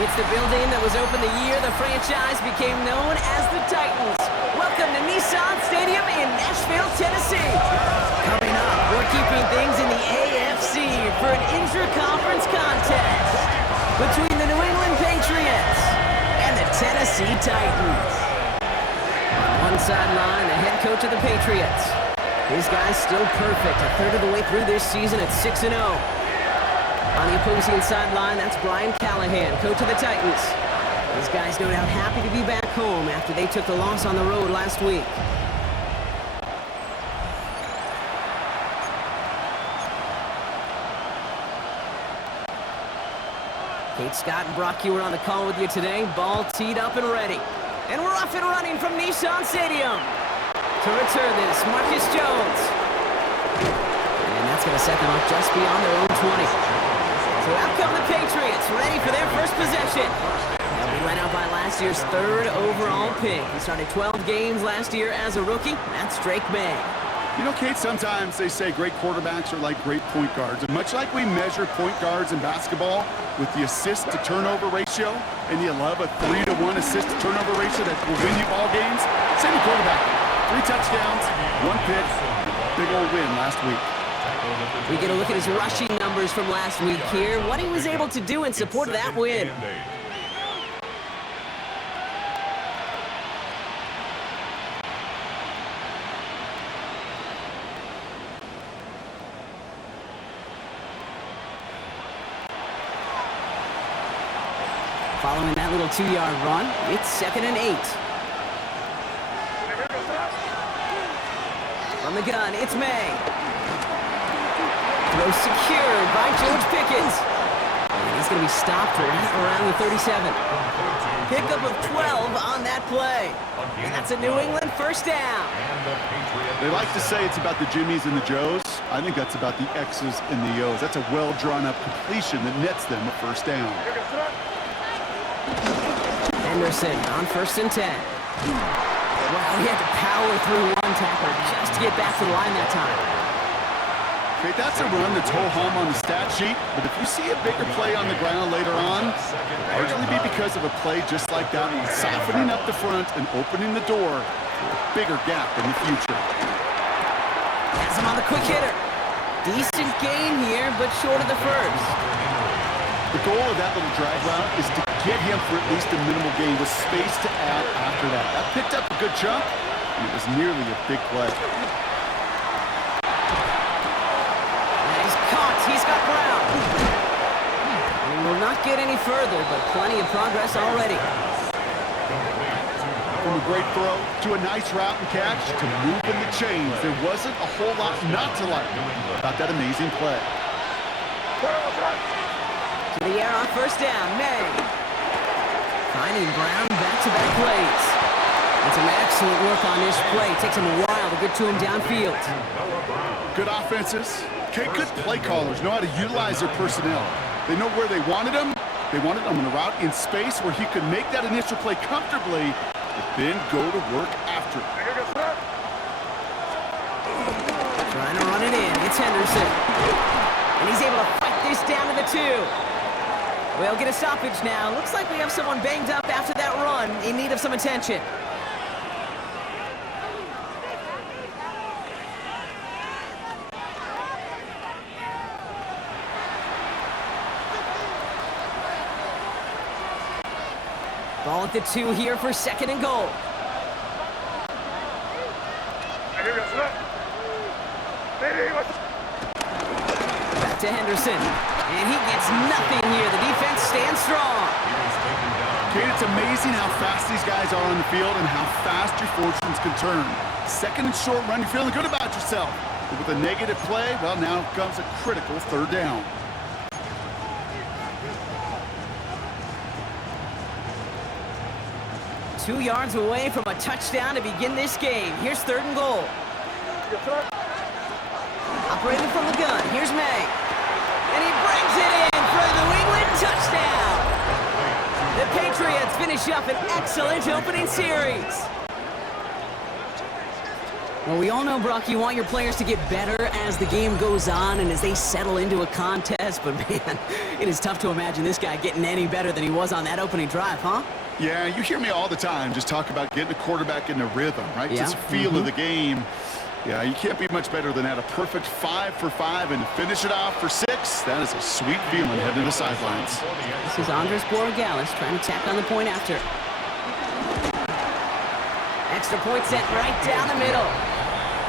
It's the building that was opened the year the franchise became known as the Titans. Welcome to Nissan Stadium in Nashville, Tennessee. Coming up, we're keeping things in the AFC for an intra-conference contest between the New England Patriots and the Tennessee Titans. On one sideline, the head coach of the Patriots. His guy's still perfect, a third of the way through this season at 6-0. On the opposing sideline, that's Brian Callahan, coach of the Titans. These guys no doubt happy to be back home after they took the loss on the road last week. Kate Scott and Brock Ewer on the call with you today. Ball teed up and ready. And we're off and running from Nissan Stadium. To return this, Marcus Jones. And that's going to set them up just beyond their own 20. So out come the Patriots, ready for their first possession. They'll be led out by last year's third overall pick. He started 12 games last year as a rookie. That's Drake May. You know, Kate, sometimes they say great quarterbacks are like great point guards. And much like we measure point guards in basketball with the assist-to-turnover ratio, and you love a 3-to-1 assist-to-turnover ratio that will win you ball games, same with quarterback. 3 touchdowns, 1 pick, big old win last week. We get a look at his rushing numbers from last week here, what he was able to do in support of that win. Following that little 2-yard run, it's 2nd and 8. From the gun, it's May. Throw secured by George Pickens. And he's going to be stopped right around the 37. Pickup of 12 on that play. And that's a New England first down. They like to say it's about the Jimmies and the Joes. I think that's about the X's and the O's. That's a well-drawn-up completion that nets them a first down. Henderson on 1st and 10. Wow, he had to power through one tackle just to get back to the line that time. Okay, that's a run that's ho-hum on the stat sheet, but if you see a bigger play on the ground later on, it'll largely be because of a play just like that, softening up the front and opening the door for a bigger gap in the future. Has him on the quick hitter. Decent gain here, but short of the first. The goal of that little drag route is to get him for at least a minimal gain with space to add after that. That picked up a good chunk, and it was nearly a big play. He's got Brown. And he will not get any further, but plenty of progress already. From a great throw to a nice route and catch to moving the chains, there wasn't a whole lot not to like about that amazing play. To the air on 1st down, May. Finding Brown back-to-back plays. And some excellent work on this play. Takes him a while to get to him downfield. Good offenses. Okay, good play callers know how to utilize their personnel. They know where they wanted him. They wanted him on a route in space where he could make that initial play comfortably, but then go to work after it. Trying to run it in. It's Henderson. And he's able to fight this down to the 2. We'll get a stoppage now. Looks like we have someone banged up after that run in need of some attention. Ball at the 2 here for 2nd and goal. Back to Henderson. And he gets nothing here. The defense stands strong. Kate, it's amazing how fast these guys are on the field and how fast your fortunes can turn. 2nd and short run, you're feeling good about yourself. But with a negative play, well, now comes a critical 3rd down. 2 yards away from a touchdown to begin this game. Here's 3rd and goal. Operating from the gun, here's May. And he brings it in for a New England touchdown. The Patriots finish up an excellent opening series. Well, we all know, Brock, you want your players to get better as the game goes on and as they settle into a contest. But, man, it is tough to imagine this guy getting any better than he was on that opening drive, huh? Yeah, you hear me all the time just talk about getting a quarterback in the rhythm, right? Yeah. Just feel of the game. Yeah, you can't be much better than that. A perfect 5 for 5 and finish it off for 6. That is a sweet feeling heading to the sidelines. This is Andres Borregales trying to tack on the point after. Extra point set right down the middle.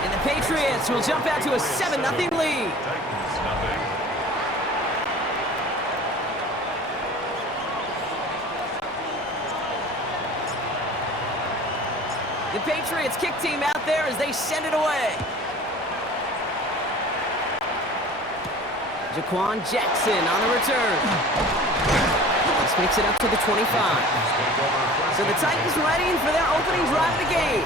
And the Patriots will jump out to a 7-0 lead. The Patriots kick team out there as they send it away. Jaquan Jackson on the return. This makes it up to the 25. So the Titans ready for their opening drive of the game.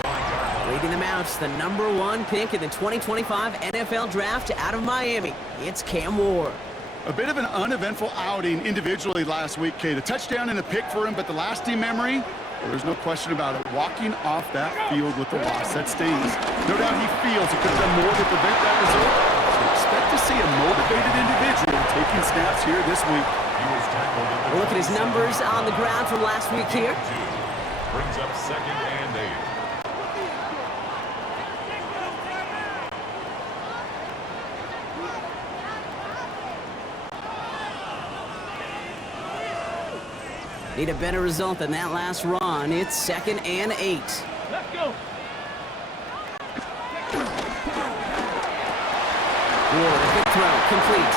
Leading them out, the #1 pick in the 2025 NFL Draft out of Miami. It's Cam Ward. A bit of an uneventful outing individually last week, Kate. A touchdown and a pick for him, but the lasting memory, well, there's no question about it. Walking off that field with the loss, that stings. No doubt he feels he could have done more to prevent that result. So expect to see a motivated individual taking snaps here this week. We'll look at his numbers on the ground from last week here. Brings up 2nd and 8. Need a better result than that last run. It's 2nd and 8. Let's go. Ward, a good throw, complete.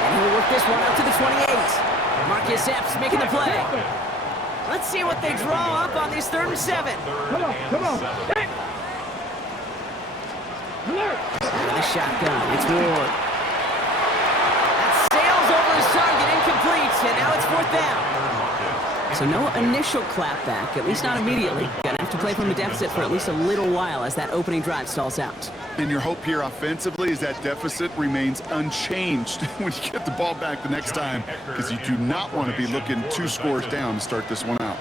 And he'll work this one out to the 28. Marcus Epps making the play. Let's see what they draw up on these 3rd and 7. Come on. Out of the shotgun, it's Ward. That sails over his target, incomplete, and now it's 4th down. So no initial clapback, at least not immediately. Gonna have to play from a deficit for at least a little while as that opening drive stalls out. And your hope here offensively is that deficit remains unchanged when you get the ball back the next time, because you do not want to be looking 2 scores down to start this one out.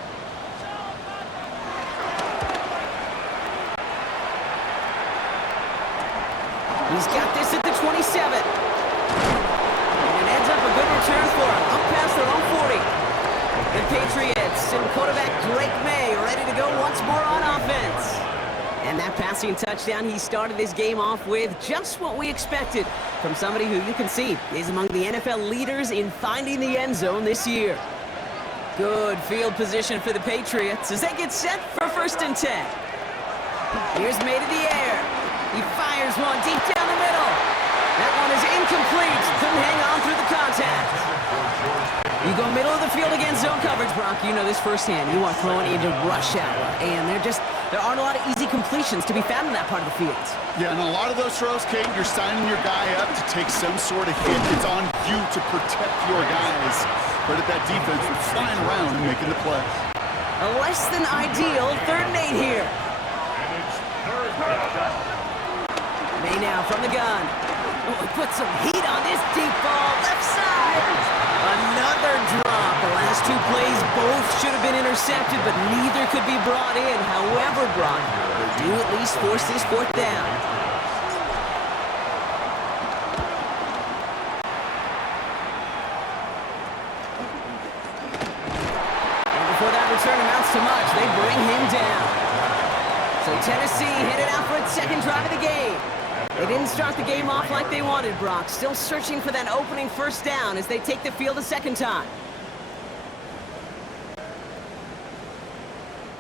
He's got this at the 27. And it ends up a good return for him, up past their own 40. The Patriots and quarterback Drake May ready to go once more on offense. And that passing touchdown he started this game off with just what we expected from somebody who you can see is among the NFL leaders in finding the end zone this year. Good field position for the Patriots as they get set for 1st and 10. Here's May to the air. He fires one deep down the middle. That one is incomplete. Couldn't hang on through the contact. You go middle of the field against zone coverage, Brock. You know this firsthand. You are throwing into rush hour, and there aren't a lot of easy completions to be found in that part of the field. Yeah, and a lot of those throws, Kate, you're signing your guy up to take some sort of hit. It's on you to protect your guys. Credit that defense for flying around and making the play. A less than ideal 3rd and 8 here. May now from the gun. Oh, he put some heat on this deep ball, left side. Another drop. The last 2 plays both should have been intercepted, but neither could be brought in. However, Brock, they do at least force this 4th down. And before that return amounts to much, they bring him down. So Tennessee headed out for its 2nd drive of the game. They didn't start the game off like they wanted, Brock. Still searching for that opening 1st down as they take the field a 2nd time.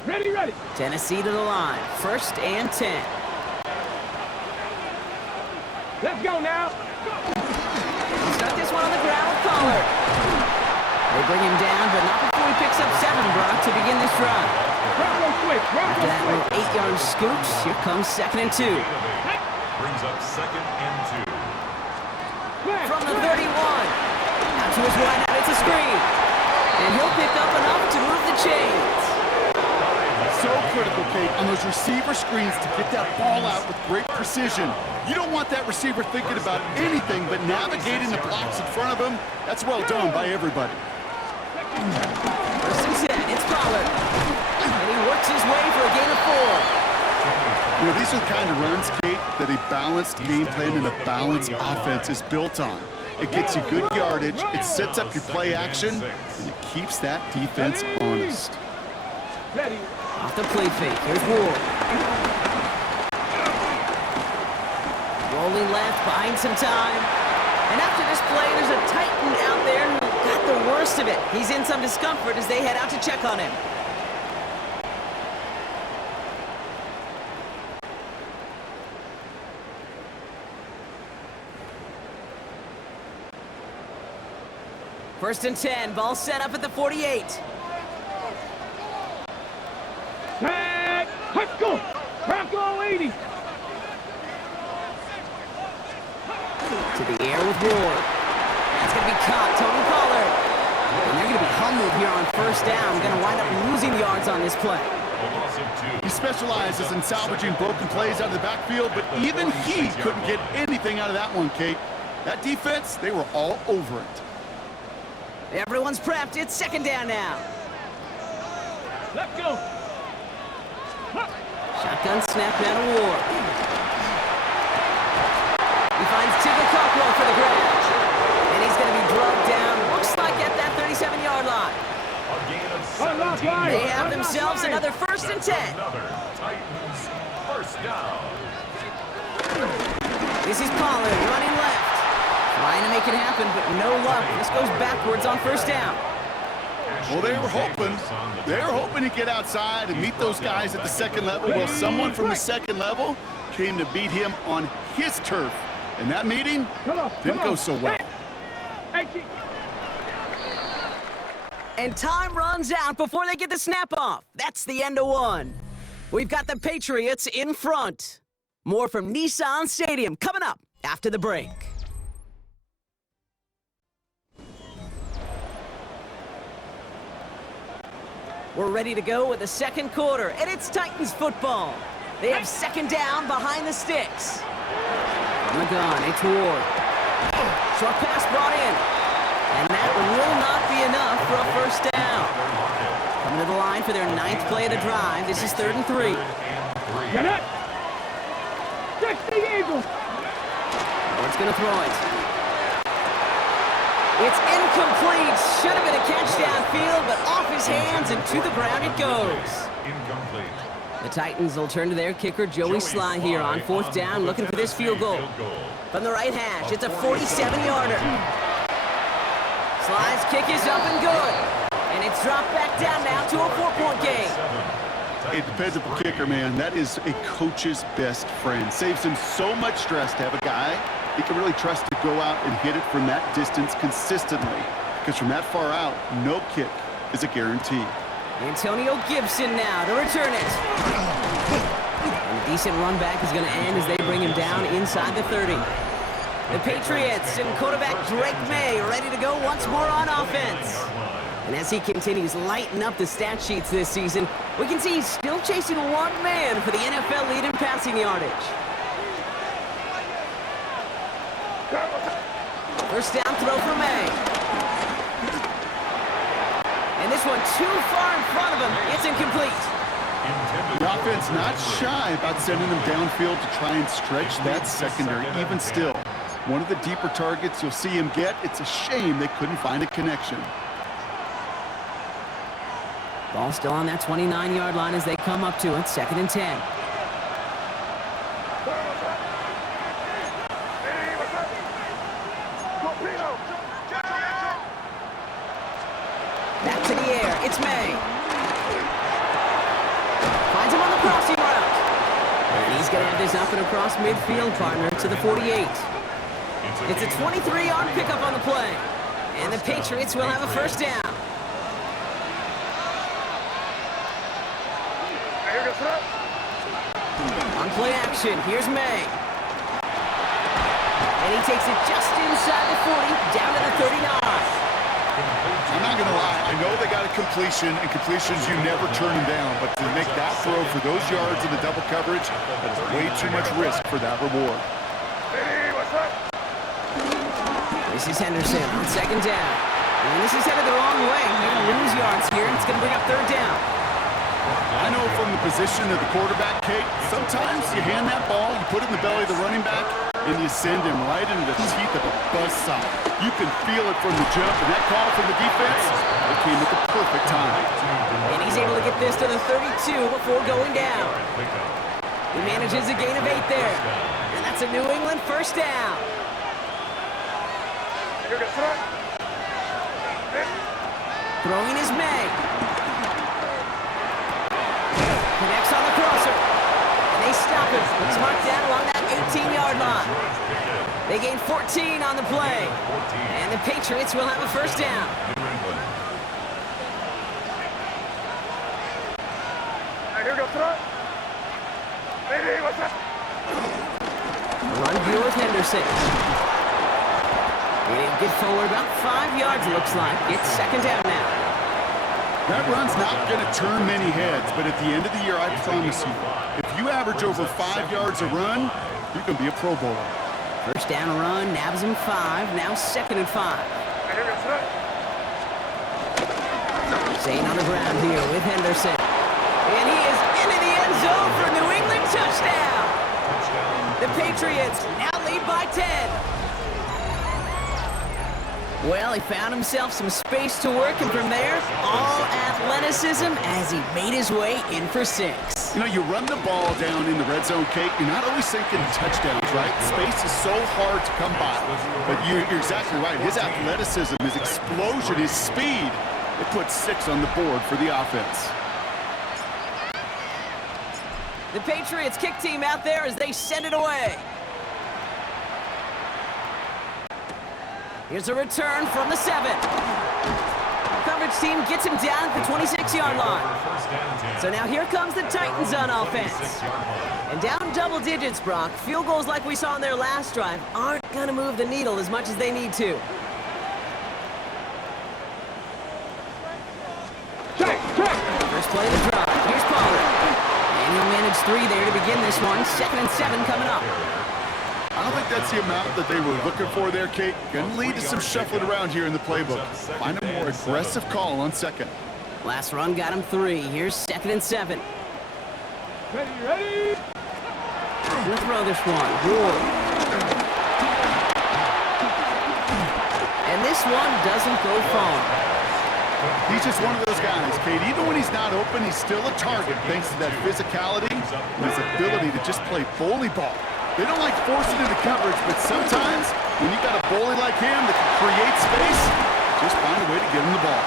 Ready. Tennessee to the line. 1st and 10. Let's go now. We'll start this one on the ground with Pollard. They bring him down, but not before he picks up 7, Brock, to begin this drive. After that little 8-yard scoot, here comes 2nd and 2. Brings up 2nd and 2. From the 31. Out to his right, out it's a screen. And he'll pick up enough to move the chains. so critical, Kate, on those receiver screens to get that ball out with great precision. You don't want that receiver thinking about anything but navigating the blocks in front of him. That's well done by everybody. First and 10, it's Pollard. And he works his way for a gain of 4. You know, these are the kind of runs, Kate, that a balanced game plan and a balanced offense is built on. It gets you good yardage, it sets up your play action, and it keeps that defense honest. Off the play fake, here's Ward. Rolling left, buying some time. And after this play, there's a Titan out there who got the worst of it. He's in some discomfort as they head out to check on him. First and 10, ball set up at the 48. Tag! Let's go! Bronco 80! To the air with Ward. That's going to be caught, Tony Pollard. And they're going to be humbled here on first down. Going to wind up losing yards on this play. He specializes in salvaging broken plays out of the backfield, but even he couldn't get anything out of that one, Kate. That defense, they were all over it. Everyone's prepped. It's second down now. Let's go! Shotgun snap down to Ward. He finds Tigger Cockrell for the grab. And he's going to be drugged down, looks like at that 37-yard line. A gain of 17. They have themselves another first and 10. Another Titans first down. This is Pollard running left. Trying to make it happen, but no luck. This goes backwards on first down. Well, they were hoping to get outside and meet those guys at the second level. Well, someone from the second level came to beat him on his turf. And that meeting didn't go so well. And time runs out before they get the snap off. That's the end of one. We've got the Patriots in front. More from Nissan Stadium coming up after the break. We're ready to go with the second quarter, and it's Titans football. They have second down behind the sticks. On the gun, it's Ward. Short pass brought in. And that will not be enough for a first down. Coming to the line for their 9th play of the drive. This is 3rd and 3. Get it! Catch the Eagles! Ward's going to throw it. It's incomplete. Should have been a catch downfield, but off his hands and to the ground it goes. Incomplete. The Titans will turn to their kicker, Joey Sly, here on 4th down, looking for this field goal. From the right hash, it's a 47-yarder. Sly's kick is up and good. And it's dropped back down now to a 4-point game. A dependable kicker, man. That is a coach's best friend. Saves him so much stress to have a guy he can really trust to go out and hit it from that distance consistently. Because from that far out, no kick is a guarantee. Antonio Gibson now to return it. And a decent run back is going to end as they bring him down inside the 30. The Patriots and quarterback Drake May ready to go once more on offense. And as he continues lighting up the stat sheets this season, we can see he's still chasing one man for the NFL lead in passing yardage. First down throw for May. And this one too far in front of him. It's incomplete. The offense not shy about sending them downfield to try and stretch that secondary. Even still, one of the deeper targets you'll see him get. It's a shame they couldn't find a connection. Ball still on that 29-yard line as they come up to it. 2nd and 10. Back to the air. It's May. Finds him on the crossing route. And he's going to have this up and across midfield, partner, to the 48. It's a 23-yard pickup on the play. And the Patriots will have a first down. On play action, here's May. And he takes it just inside the 40, down to the 39. I'm not going to lie. I know they got a completion, and completions, you never turn them down. But to make that throw for those yards in the double coverage, that is way too much risk for that reward. This is Henderson on second down. And this is headed the wrong way. They're going to lose yards here, and it's going to bring up third down. I know from the position of the quarterback, Kate, sometimes you hand that ball, you put it in the belly of the running back, and you send him right into the teeth of a buzzsaw. You can feel it from the jump, and that call from the defense, it came at the perfect time. And he's able to get this to the 32 before going down. He manages a gain of 8 there. And that's a New England first down. Throwing is May. Connects on the crosser. And they stop him. He's marked down along that 18-yard line. They gain 14 on the play. And the Patriots will have a first down. Run view with Henderson. He'll get forward about 5 yards, it looks like. It's second down now. That run's not going to turn many heads, but at the end of the year, I promise you, if you average over 5 yards a run, you're going to be a Pro Bowler. First down run, nabs him 5, now second and 5. Staying on the ground here with Henderson. And he is into the end zone for a New England touchdown. The Patriots now lead by 10. Well, he found himself some space to work, and from there, all athleticism as he made his way in for 6. You know, you run the ball down in the red zone, Kate, you're not always thinking touchdowns, right? Space is so hard to come by. But you're exactly right. His athleticism, his explosion, his speed, it puts 6 on the board for the offense. The Patriots kick team out there as they send it away. Here's a return from the 7. Coverage team gets him down at the 26-yard line. So now here comes the Titans on offense. And down double digits, Brock. Field goals like we saw in their last drive aren't going to move the needle as much as they need to. First play of the drive. Here's Pollard. And he'll manage 3 there to begin this one. 2nd and 7 coming up. I don't think that's the amount that they were looking for there, Kate. Going to lead to some shuffling around here in the playbook. Find a more aggressive call on second. Last run got him 3. Here's 2nd and 7. Ready? He'll throw this one. Ward. And this one doesn't go far. He's just one of those guys, Kate. Even when he's not open, he's still a target thanks to that physicality and his ability to just play bully ball. They don't like forcing into coverage, but sometimes when you got a bully like him that can create space, just find a way to get him the ball.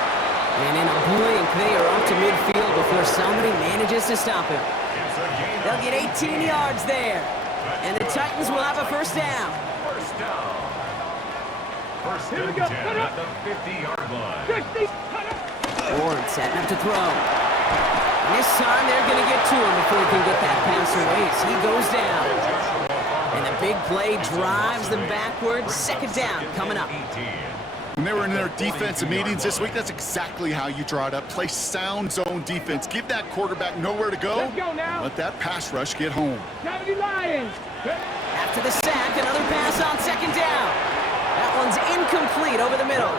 And in a blink, they are off to midfield before somebody manages to stop him. They'll get 18 yards there. And the Titans will have a first down. First down. First and 10 at the 50-yard line. Ward setting up to throw. And this time they're going to get to him before he can get that pass away as he goes down. And the big play drives them backwards. Second down coming up. When they were in their defensive meetings this week, that's exactly how you draw it up. Play sound zone defense. Give that quarterback nowhere to go. Let's go now. Let that pass rush get home. Lions. After the sack, another pass on second down. That one's incomplete over the middle.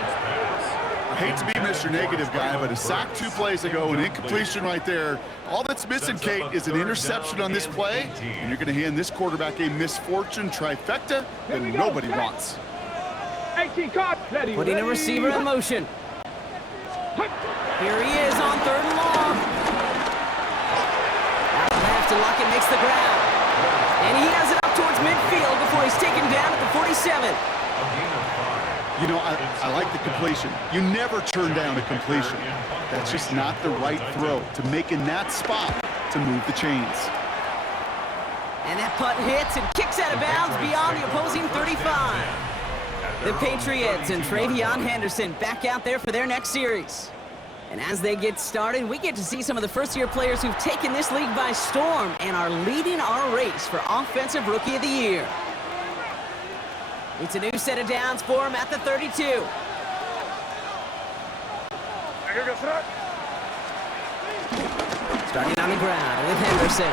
I hate to be Mr. Negative guy, but a sack 2 plays ago, an incompletion right there. All that's missing, Kate, is an interception on this play, and you're going to hand this quarterback a misfortune trifecta that nobody wants. 18 card. Putting a receiver in motion. Here he is on 3rd and long. Out left to Luckett makes the grab. And he has it up towards midfield before he's taken down at the 47. You know, I like the completion. You never turn down a completion. That's just not the right throw to make in that spot to move the chains. And that punt hits and kicks out of bounds beyond the opposing 35. The Patriots and Travion Henderson back out there for their next series. And as they get started, we get to see some of the first-year players who've taken this league by storm and are leading our race for Offensive Rookie of the Year. It's a new set of downs for him at the 32. Starting on the ground with Henderson.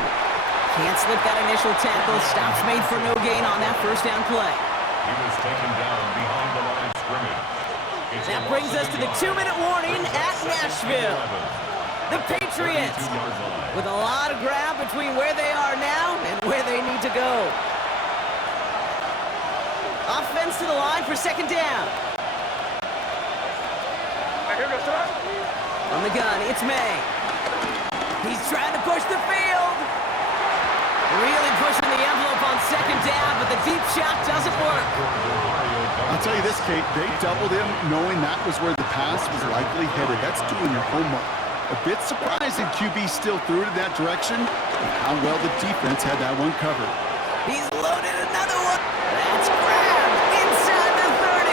Can't slip that initial tackle. Stops made for no gain on that first down play. He was taken down behind the line of scrimmage. That brings us to the 2-minute warning at Nashville. The Patriots with a lot of ground between where they are now and where they need to go. Offense to the line for second down. On the gun, it's May. He's trying to push the field. Really pushing the envelope on second down, but the deep shot doesn't work. I'll tell you this, Kate, they doubled him knowing that was where the pass was likely headed. That's doing your homework. A bit surprising QB still threw it in that direction, and how well the defense had that one covered. He's loaded another one. That's grabbed inside the 30.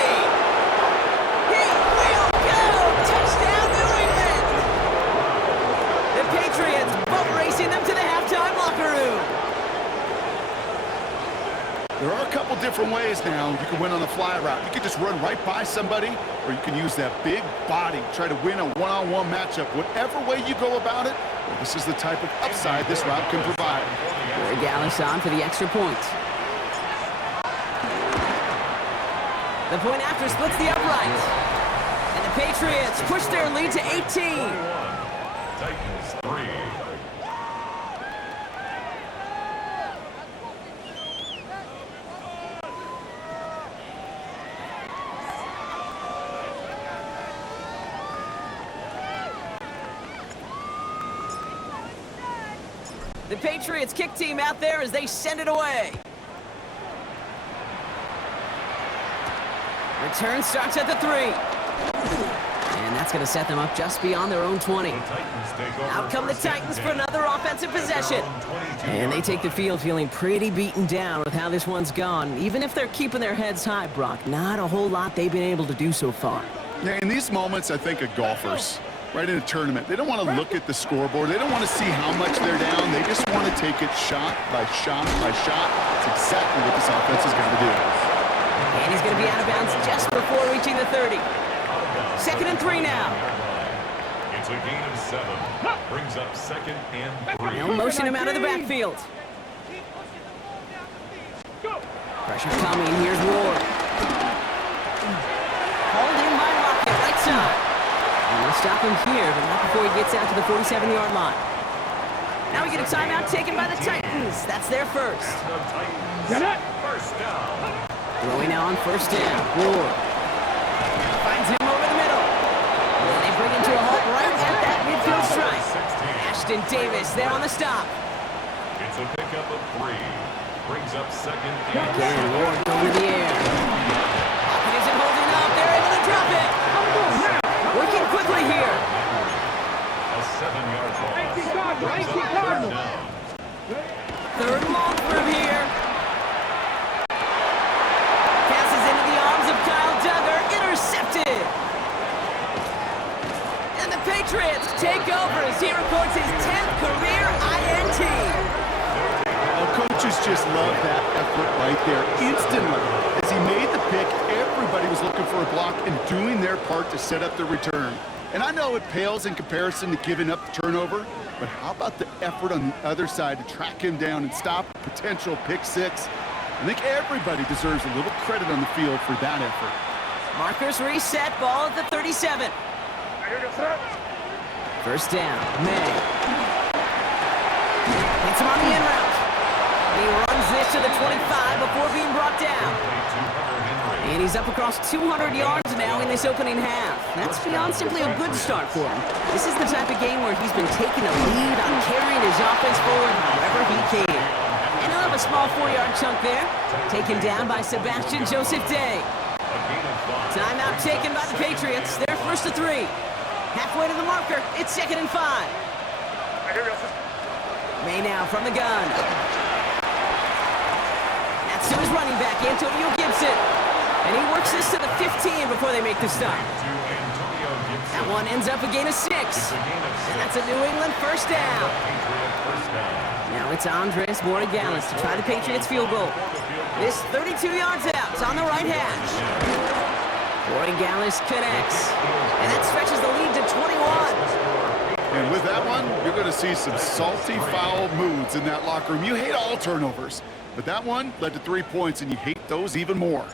He will go. Touchdown, New England. The Patriots boat racing them to the halftime locker room. There are a couple different ways now. You can win on the fly route. You can just run right by somebody, or you can use that big body, try to win a one-on-one matchup. Whatever way you go about it, well, this is the type of upside this route can provide. Gallis on for the extra point. The point after splits the uprights. And the Patriots push their lead to 18. Titans 3. The Patriots kick team out there as they send it away. Return starts at the 3. And that's going to set them up just beyond their own 20. Out come the Titans for another offensive possession. And they take the field feeling pretty beaten down with how this one's gone. Even if they're keeping their heads high, Brock, not a whole lot they've been able to do so far. Yeah, in these moments, I think of golfers. Right in a tournament, they don't want to look at the scoreboard. They don't want to see how much they're down. They just want to take it shot by shot by shot. It's exactly what this offense is going to do. And he's going to be out of bounds just before reaching the 30. Second and 3 now. It's a gain of 7. Brings up second and 3. They'll motion him out of the backfield. Pressure coming. Here's Ward. Hauled in by Rocket, right side. And they'll stop him here, but not before he gets out to the 47-yard line. Now we get a timeout taken by the Titans. That's their first. First down. Throwing now on first down. Ward finds him over the middle. And they bring him to a halt right at that midfield stripe. Ashton Davis there on the stop. It's a pickup of 3. Brings up second and Again, Ward going to the air. Pocket isn't holding up. They're able to drop it. Working quickly here. a 7-yard loss. Third and long for him here. Passes into the arms of Kyle Duggar. Intercepted. And the Patriots take over as he records his 10th career INT. Coaches just love that effort right there. Instantly, as he made the pick, everybody was looking for a block and doing their part to set up the return. And I know it pales in comparison to giving up the turnover, but how about the effort on the other side to track him down and stop a potential pick six? I think everybody deserves a little credit on the field for that effort. Markers reset, ball at the 37. First down, May. Hits him on the in route. He runs this to the 25 before being brought down. And he's up across 200 yards now in this opening half. That's beyond simply a good start for him. This is the type of game where he's been taking a lead on carrying his offense forward however he can. And he'll have a small 4-yard chunk there, taken down by Sebastian Joseph Day. Timeout taken by the Patriots. They're first to 3. Halfway to the marker. It's second and 5. May now from the gun. That's to his running back, Antonio Gibson. And he works this to the 15 before they make the stop. That one ends up a gain of 6. And that's a New England first down. Now it's Andres Borregales to try the Patriots field goal. This 32 yards out. It's on the right hash. Gallus connects. And that stretches the lead to 21. And with that one, you're going to see some salty, foul moods in that locker room. You hate all turnovers, but that one led to 3 points, and you hate those even more.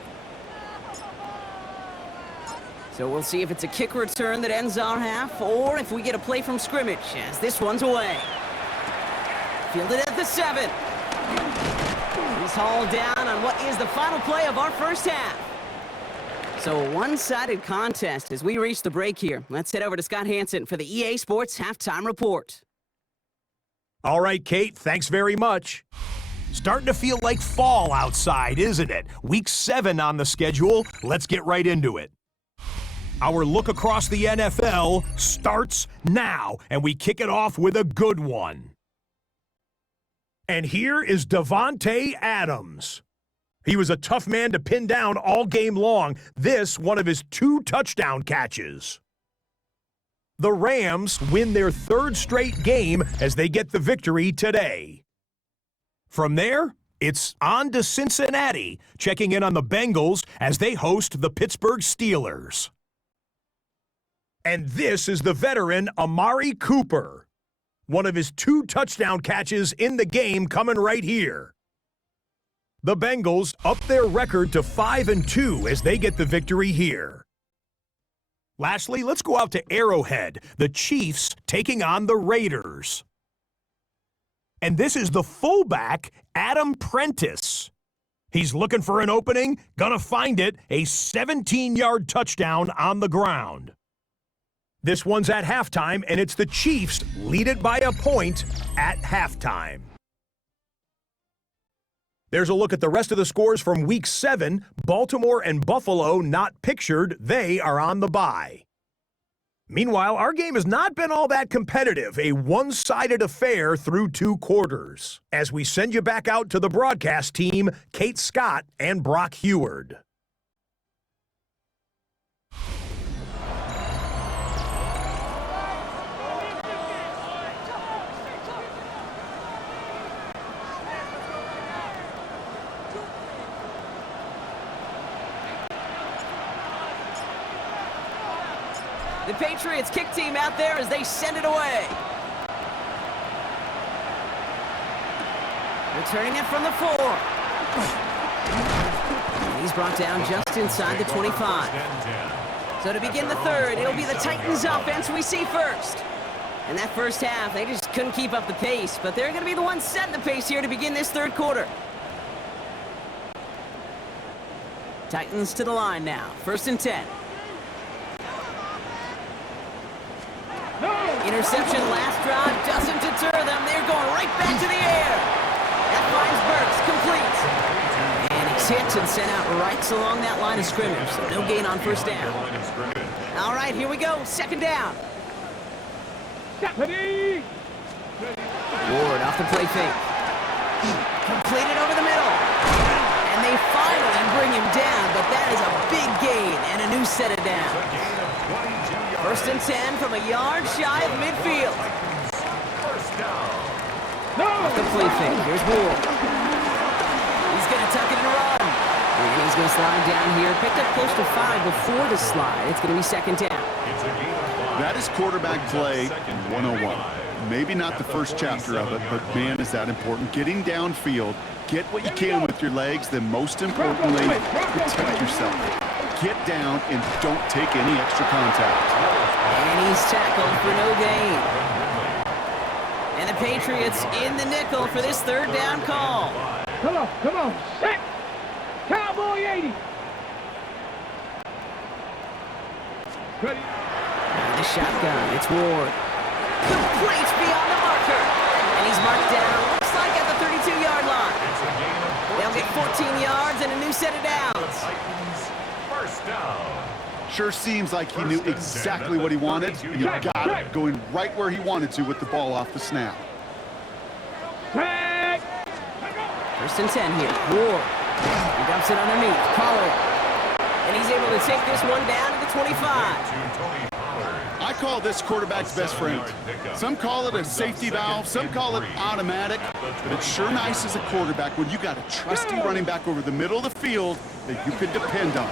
So we'll see if it's a kick return that ends our half, or if we get a play from scrimmage, as this one's away. Fielded at the 7. He's hauled down on what is the final play of our first half. So a one-sided contest as we reach the break here. Let's head over to Scott Hansen for the EA Sports Halftime Report. All right, Kate, thanks very much. Starting to feel like fall outside, isn't it? Week 7 on the schedule. Let's get right into it. Our look across the NFL starts now, and we kick it off with a good one. And here is Davante Adams. He was a tough man to pin down all game long. This, one of his 2 touchdown catches. The Rams win their 3rd straight game as they get the victory today. From there, it's on to Cincinnati, checking in on the Bengals as they host the Pittsburgh Steelers. And this is the veteran Amari Cooper. One of his 2 touchdown catches in the game coming right here. The Bengals up their record to 5-2 as they get the victory here. Lastly, let's go out to Arrowhead, the Chiefs taking on the Raiders. And this is the fullback, Adam Prentice. He's looking for an opening, gonna find it, a 17-yard touchdown on the ground. This one's at halftime, and it's the Chiefs lead it by a point at halftime. There's a look at the rest of the scores from Week 7. Baltimore and Buffalo not pictured. They are on the bye. Meanwhile, our game has not been all that competitive, a one-sided affair through 2 quarters. As we send you back out to the broadcast team, Kate Scott and Brock Heward. The Patriots kick team out there as they send it away. Returning it from the 4. And he's brought down just inside the 25. So to begin the 3rd, it'll be the Titans offense we see first. In that first half, they just couldn't keep up the pace, but they're going to be the ones setting the pace here to begin this 3rd quarter. Titans to the line now, 1st and 10. Interception last drive doesn't deter them. They're going right back to the air. That finds Burks complete. And he's hit and sent out right along that line of scrimmage. So no gain on 1st down. All right, here we go. 2nd down. Ward off the play fake. Completed over the middle. And they finally bring him down, but that is a big gain and a new set of downs. 1st and 10 from a yard shy of midfield. Off the play fake. Here's Ward. He's going to tuck it and run. And he's going to slide down here. Picked up close to 5 before the slide. It's going to be 2nd down. That is quarterback play 101. Maybe not the first chapter of it, but man, is that important. Getting downfield, get what you can with your legs, then most importantly, protect yourself. Get down and don't take any extra contact. And he's tackled for no gain. And the Patriots in the nickel for this 3rd down call. Come on, set! Cowboy 80! Ready? And the shotgun, it's Ward. Complete beyond the marker. And he's marked down, looks like at the 32-yard line. They'll get 14 yards and a new set of downs. First down. Sure seems like he knew exactly what he wanted, and he got it, going right where he wanted to with the ball off the snap. 1st and 10 here. Ward. He dumps it underneath. Pollard. And he's able to take this one down to the 25. I call this quarterback's best friend. Some call it a safety valve, some call it automatic, but it's sure nice as a quarterback when you got a trusty running back over the middle of the field that you could depend on.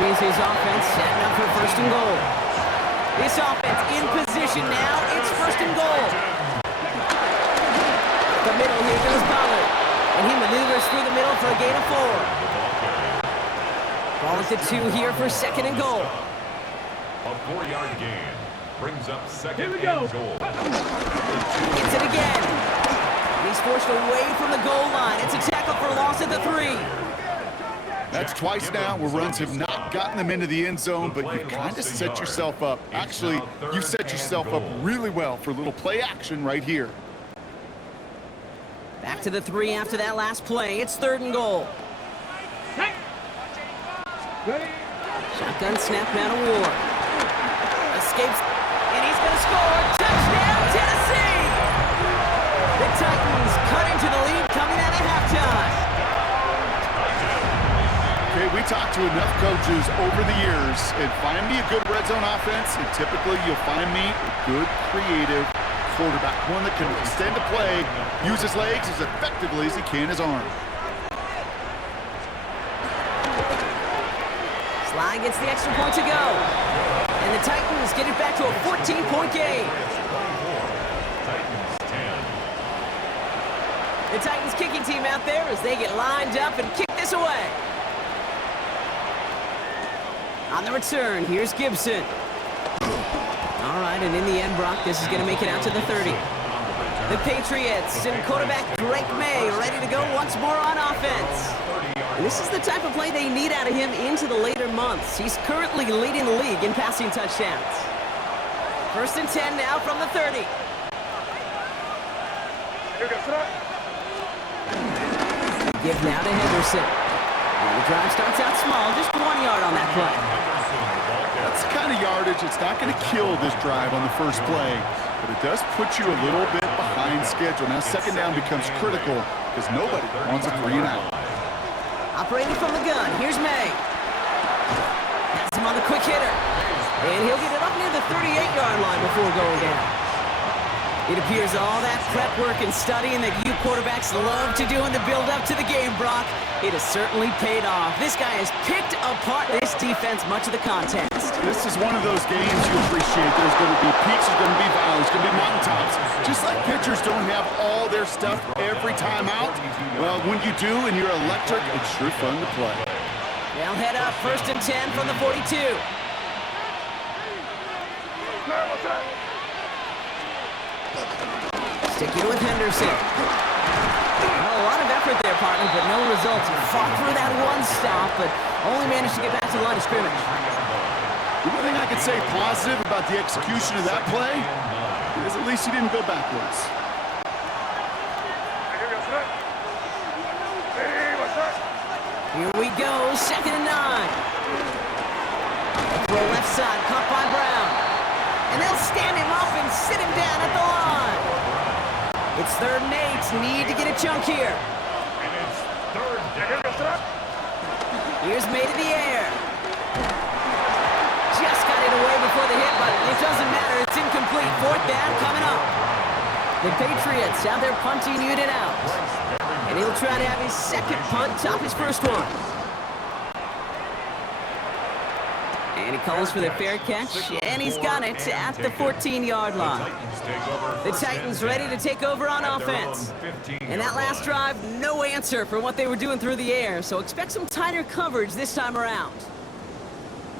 means his offense setting up for first and goal. This offense in position now. It's first and goal. The middle, here goes Pollard. And he maneuvers through the middle for a gain of 4. Ball at the 2 here for second and goal. A 4-yard gain brings up second Here we and go. goal. Gets it again. He's forced away from the goal line. It's a tackle for loss at the 3. That's twice now where runs have not gotten them into the end zone, but you've kind of set yourself up. Actually, you set yourself up really well for a little play action right here. Back to the 3 after that last play. It's third and goal. Ready? Shotgun snap now to Ward. Escapes, and he's going to score. Touchdown, Tennessee! The Titans cut into the lead coming out of halftime. Okay, we talked to enough coaches over the years, and find me a good red zone offense, and typically you'll find me a good, creative quarterback, one that can extend a play, use his legs as effectively as he can his arm. Sly gets the extra point to go. And the Titans get it back to a 14-point game. Titans 10. The Titans kicking team out there as they get lined up and kick this away. On the return, here's Gibson. All right, and in the end, Brock, this is going to make it out to the 30. The Patriots and quarterback Drake May ready to go once more on offense. And this is the type of play they need out of him into the later months. He's currently leading the league in passing touchdowns. First and 10 now from the 30. Give now to Henderson. And the drive starts out small, just 1 yard on that play. That's the kind of yardage, it's not going to kill this drive on the first play, but it does put you a little bit behind schedule. Now second down becomes critical because nobody wants a 3 and out. Operating from the gun, here's May. Has him on the quick hitter. And he'll get it up near the 38-yard line before going down. It appears all that prep work and studying that you quarterbacks love to do in the build-up to the game, Brock, it has certainly paid off. This guy has picked apart this defense much of the contest. This is one of those games you appreciate. There's going to be peaks, there's going to be valleys, there's going to be mountaintops. Just like pitchers don't have all their stuff every time out, well, when you do and you're electric, it's sure fun to play. They'll head up first and 10 from the 42. Sticking with Henderson. Well, a lot of effort there, partner, but no results. He fought through that one stop, but only managed to get back to the line of scrimmage. The one thing I could say positive about the execution of that play is at least he didn't go backwards. Here we go, second and 9. Throw left side, caught by Brown. And they'll stand him up and sit him down at the line. It's third and 8. Need to get a chunk here. And it's third down. Here's May to the air. Just got it away before the hit, but it doesn't matter. It's incomplete. Fourth down coming up. The Patriots have their punting unit out. And he'll try to have his second punt top his first one. And he calls for the fair catch, and he's got it at the 14-yard line. The Titans ready to take over on offense. And that last drive, no answer for what they were doing through the air, so expect some tighter coverage this time around.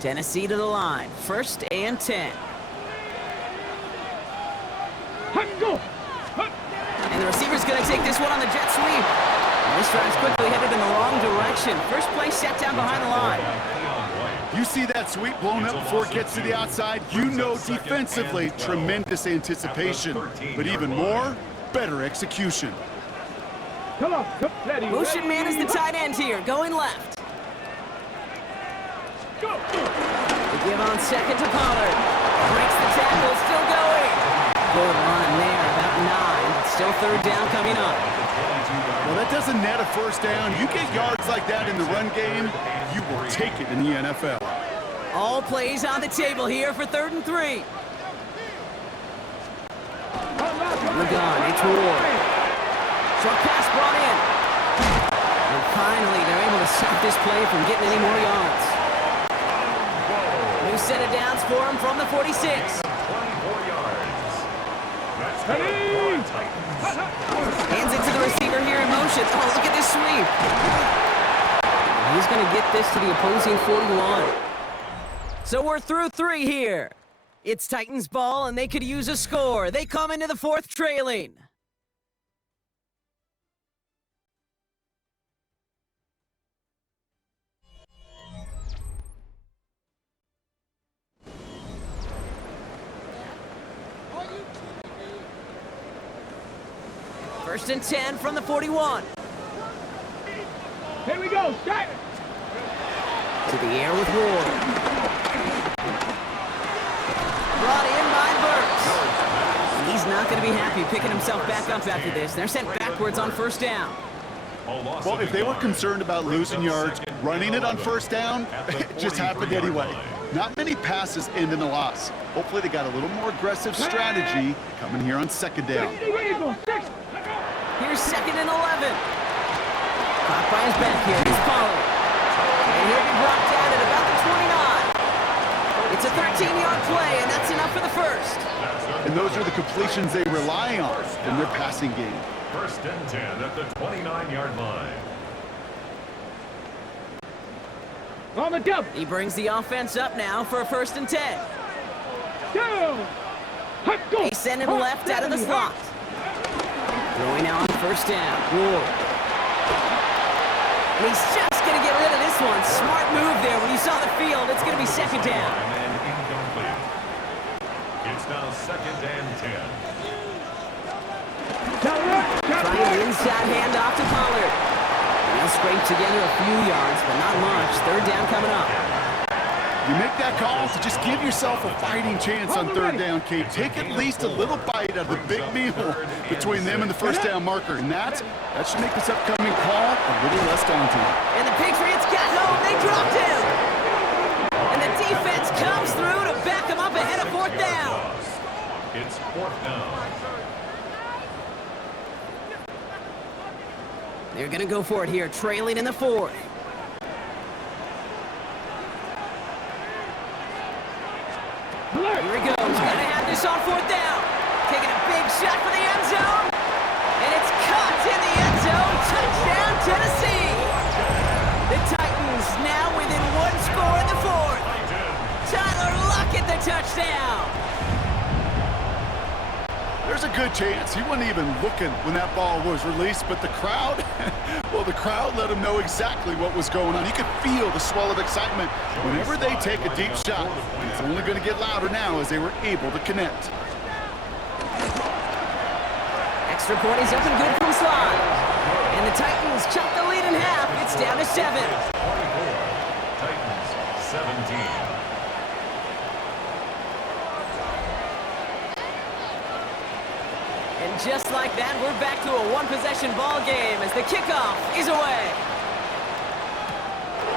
Tennessee to the line, first and 10. And the receiver's going to take this one on the jet sweep. And this drive's quickly headed in the wrong direction. First play set down behind the line. You see that sweep blown up before it gets to the outside, you know defensively, tremendous anticipation. But even more, better execution. Come on, Motion man is the tight end here, going left. Go. They give on second to Pollard. Breaks the tackle, still going. Good run there, about 9. Still third down coming up. Well, that doesn't net a first down. You get yards like that in the run game, you will take it in the NFL. All plays on the table here for third and 3. Lagon, it's Ward. Short pass brought in. And finally, they're able to stop this play from getting any more yards. set of downs for him from the 46. 24 yards. Let's go for Titans. Hands it to the receiver here in motion. Oh, look at this sweep. He's going to get this to the opposing 41. So we're through 3 here. It's Titans ball, and they could use a score. They come into the 4th trailing. First and 10 from the 41. Here we go. Start. To the air with Ward. Brought in by Burks. He's not going to be happy picking himself back up after this. They're sent backwards on first down. Well, if they were concerned about losing yards, running it on first down, it just happened anyway. Not many passes end in a loss. Hopefully they got a little more aggressive strategy coming here on second down. Here's 2nd and 11. Caught by his back here. He's Pollard. And he'll be brought down at about the 29. It's a 13-yard play, and that's enough for the first. And those are the completions they rely on in their passing game. First and 10 at the 29-yard line. On the jump. He brings the offense up now for a 1st and 10. Down. Go. They send him left out of the slot. Throwing now on first down. Ward. And he's just going to get rid of this one. Smart move there. When you saw the field, it's going to be 2nd down. And incomplete. It's now 2nd and 10. Trying the inside handoff to Pollard. He'll scrape together a few yards, but not much. 3rd down coming up. You make that call to just give yourself a fighting chance on 3rd down, Kate. Take at least a little bite out of the big meal between them and the first down marker. And that should make this upcoming call a little less daunting. And the Patriots got home. They dropped him. And the defense comes through to back him up ahead of 4th down. It's 4th down. They're going to go for it here, trailing in the 4th. Here he goes. Going to have this on 4th down. Taking a big shot for the end zone. And it's caught in the end zone. Touchdown, Tennessee. The Titans now within 1 score in the 4th. Tyler Lockett, the touchdown. There's a good chance he wasn't even looking when that ball was released, but the crowd, well, the crowd let him know exactly what was going on. You could feel the swell of excitement whenever they take a deep shot. It's only going to get louder now as they were able to connect. Extra point is up and good from slide. And the Titans chop the lead in half. It's down to 7. 24. Titans 17. And just like that, we're back to a 1-possession ball game as the kickoff is away.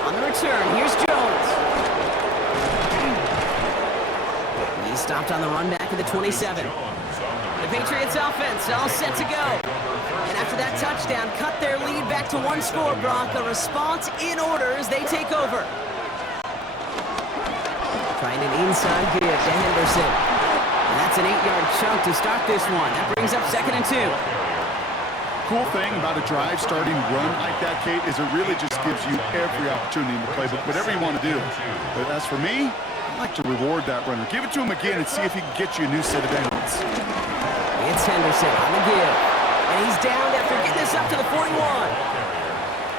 On the return, here's Jones. He's stopped on the run back at the 27. The Patriots offense all set to go. And after that touchdown, cut their lead back to 1 score, Brock. A response in order as they take over. Trying an inside give to Henderson. And that's an 8-yard chunk to start this one. That brings up 2nd and 2. Cool thing about a drive starting run like that, Kate, is it really just gives you every opportunity in the playbook, whatever you want to do. But as for me, I like to reward that runner. Give it to him again and see if he can get you a new set of downs. It's Henderson on the give. And he's down after getting this up to the 41.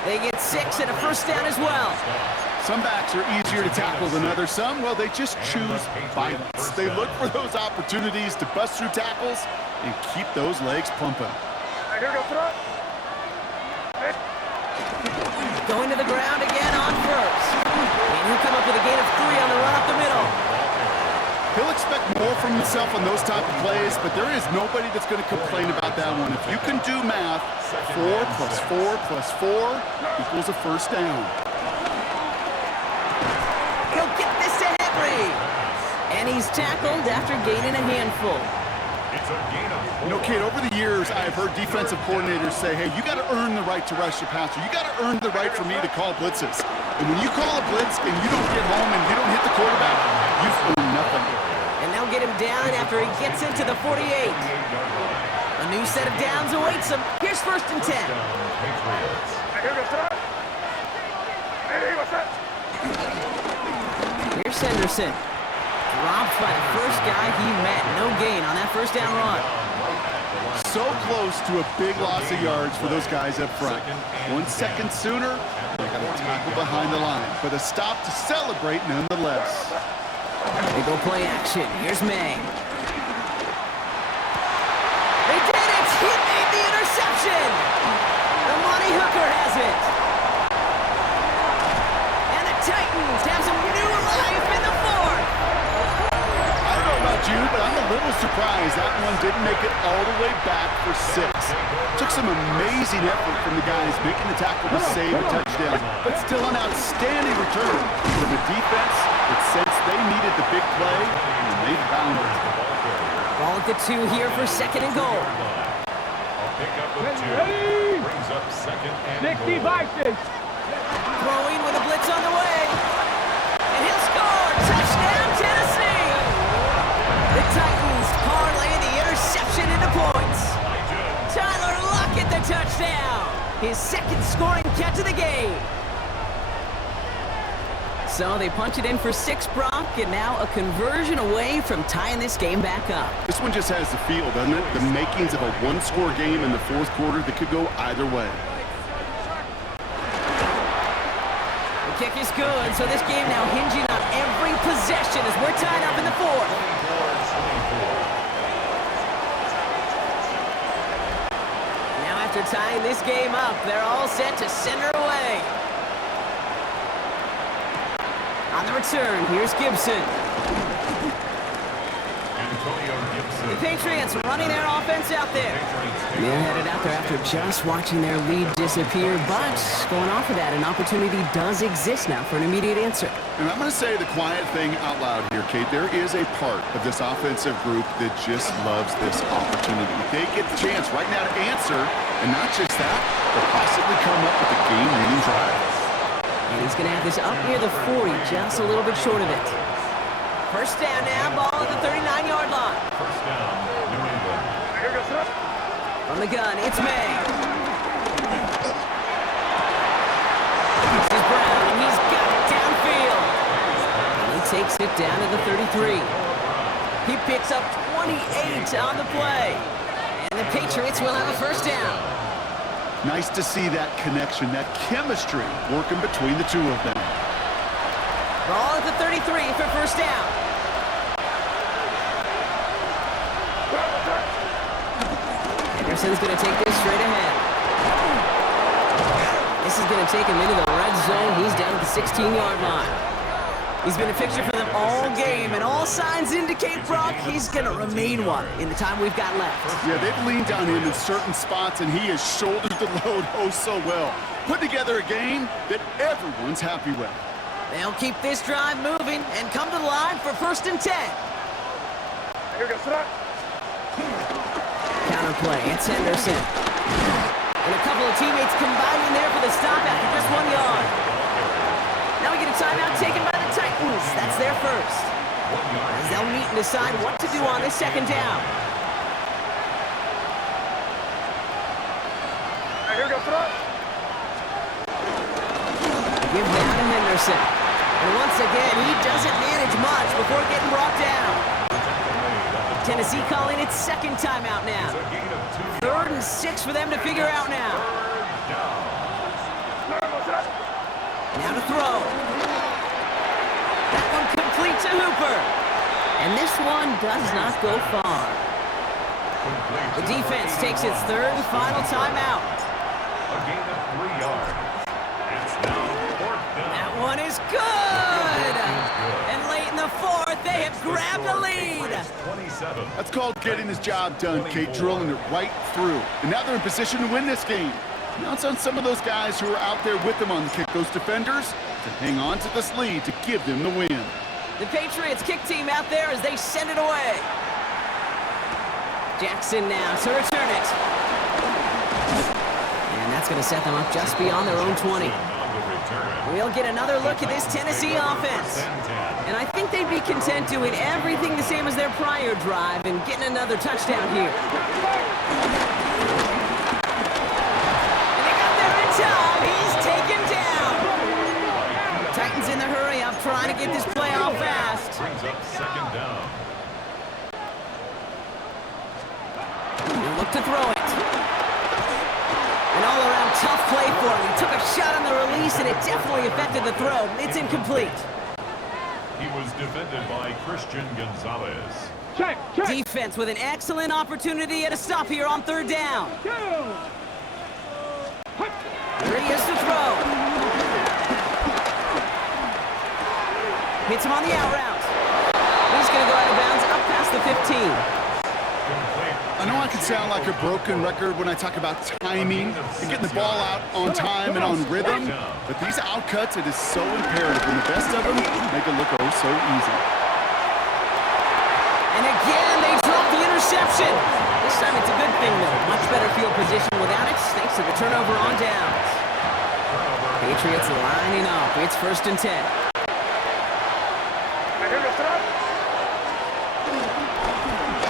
They get 6 and a first down as well. Some backs are easier to tackle than others. Some, well, they just choose violence. They look for those opportunities to bust through tackles and keep those legs pumping. Going to the ground again on first. And he'll come up with a gain of 3 on the run up the middle. He'll expect more from himself on those type of plays, but there is nobody that's going to complain about that one. If you can do math, 4 plus 4 plus 4 equals a first down. He'll get this to Henry. And he's tackled after gaining a handful. It's a gain of 4. You know, Kate, over the years, I've heard defensive coordinators say, hey, you got to earn the right to rush the passer. You got to earn the right for me to call blitzes. And when you call a blitz and you don't get home and you don't hit the quarterback, down after he gets into the 48. A new set of downs awaits him. Here's 1st and 10. Patriots. Here's Henderson. Dropped by the first guy he met. No gain on that 1st down run. So close to a big loss of yards for those guys up front. 1 second sooner, they got a tackle behind the line, but a stop to celebrate nonetheless. They go play action. Here's May. They did it! He made the interception! The money hooker has it. And the Titans have some new life in the 4th. I don't know about you, but I'm a little surprised that one didn't make it all the way back for 6. Took some amazing effort from the guys making the tackle to save a touchdown, but still an outstanding return from the defense that sensed they needed the big play, and they found it. Ball at the 2 here for 2nd and goal. Pick up of 2. Brings up 2nd and 60 goal. boxes. Throwing with a blitz on the way. And he'll score! Touchdown, Tennessee! The Titans parlay the interception into points. Tyler Lockett the touchdown! His 2nd scoring catch of the game. So they punch it in for 6, Brock, and now a conversion away from tying this game back up. This one just has the feel, doesn't it? The makings of a one-score game in the 4th quarter that could go either way. The kick is good, so this game now hinging on every possession as we're tied up in the 4th. Now after tying this game up, they're all set to send her away. On the return, here's Gibson. The Patriots running their offense out there. They're headed out there after just watching their lead disappear, but going off of that, an opportunity does exist now for an immediate answer. And I'm going to say the quiet thing out loud here, Kate. There is a part of this offensive group that just loves this opportunity. They get the chance right now to answer, and not just that, but possibly come up with a game-winning drive. And he's going to have this up near the 40, just a little bit short of it. 1st down now, ball at the 39-yard line. 1st down, New England. From the gun, it's May. This is Brown, and he's got it downfield. And he takes it down to the 33. He picks up 28 on the play. And the Patriots will have a 1st down. Nice to see that connection, that chemistry working between the 2 of them. Ball at the 33 for 1st down. Henderson's going to take this straight ahead. This is going to take him into the red zone. He's down at the 16-yard line. He's been a fixture for them all game, and all signs indicate, Brock, he's going to remain one in the time we've got left. Yeah, they've leaned on him in certain spots, and he has shouldered the load oh so well. Put together a game that everyone's happy with. They'll keep this drive moving and come to the line for 1st and 10. Counterplay, it's Henderson. And a couple of teammates combining there for the stop after just 1 yard. Now we get a timeout taken by the Titans. That's their 1st. As they'll meet and decide what to do on this 2nd down. Give that to Henderson. And once again, he doesn't manage much before getting brought down. Tennessee calling its 2nd timeout now. 3rd and 6 for them to figure out now. Now to throw. That one complete to Hooper. And this one does not go far. The defense takes its 3rd and final timeout. A gain of 3 yards. It's now 4th down. That one is good. And late in the 4th, they have grabbed a lead. 27. That's called getting his job done, Kate, drilling it right through. And now they're in position to win this game. Now it's on some of those guys who are out there with them on the kick, those defenders, to hang on to this lead to give them the win. The Patriots kick team out there as they send it away. Jackson now to return it. And that's going to set them up just beyond their own 20. We'll get another look at this Tennessee offense. And I think they'd be content doing everything the same as their prior drive and getting another touchdown here. And they got there in time. He's taken down. Titans in the hurry up, trying to get this play off fast. Brings up second down. He'll look to throw it. An all-around tough play for him. He took a shot on the release, and it definitely affected the throw. It's incomplete. He was defended by Christian Gonzalez. Check. Defense with an excellent opportunity at a stop here on third down. Here he is to throw. Hits him on the out route. He's going to go out of bounds up past the 15. I know I can sound like a broken record when I talk about timing and getting the ball out on time and on rhythm, but these outcuts, it is so imperative, and the best of them make it look oh so easy. And again, they drop the interception. This time it's a good thing, though. Much better field position without it, thanks to the turnover on downs. Patriots lining up. It's 1st and 10.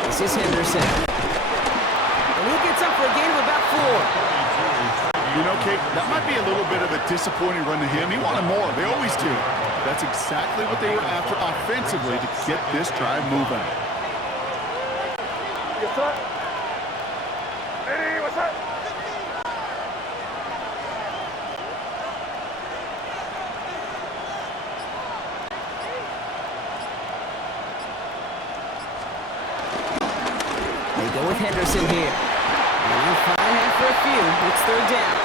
This is Henderson. And he gets up for a gain of about 4. You know, Kate, that might be a little bit of a disappointing run to him. He wanted more. They always do. That's exactly what they were after offensively to get this drive moving. Yes, sir. Hey, what's up? They go with Henderson here. And they'll find him for a few. It's 3rd down.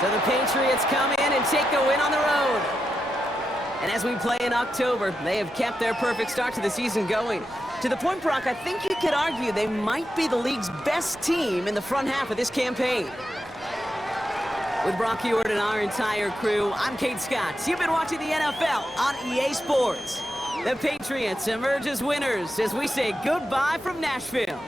So the Patriots come in and take the win on the road. And as we play in October, they have kept their perfect start to the season going. To the point, Brock, I think you could argue they might be the league's best team in the front half of this campaign. With Brock Heward and our entire crew, I'm Kate Scott. You've been watching the NFL on EA Sports. The Patriots emerge as winners as we say goodbye from Nashville.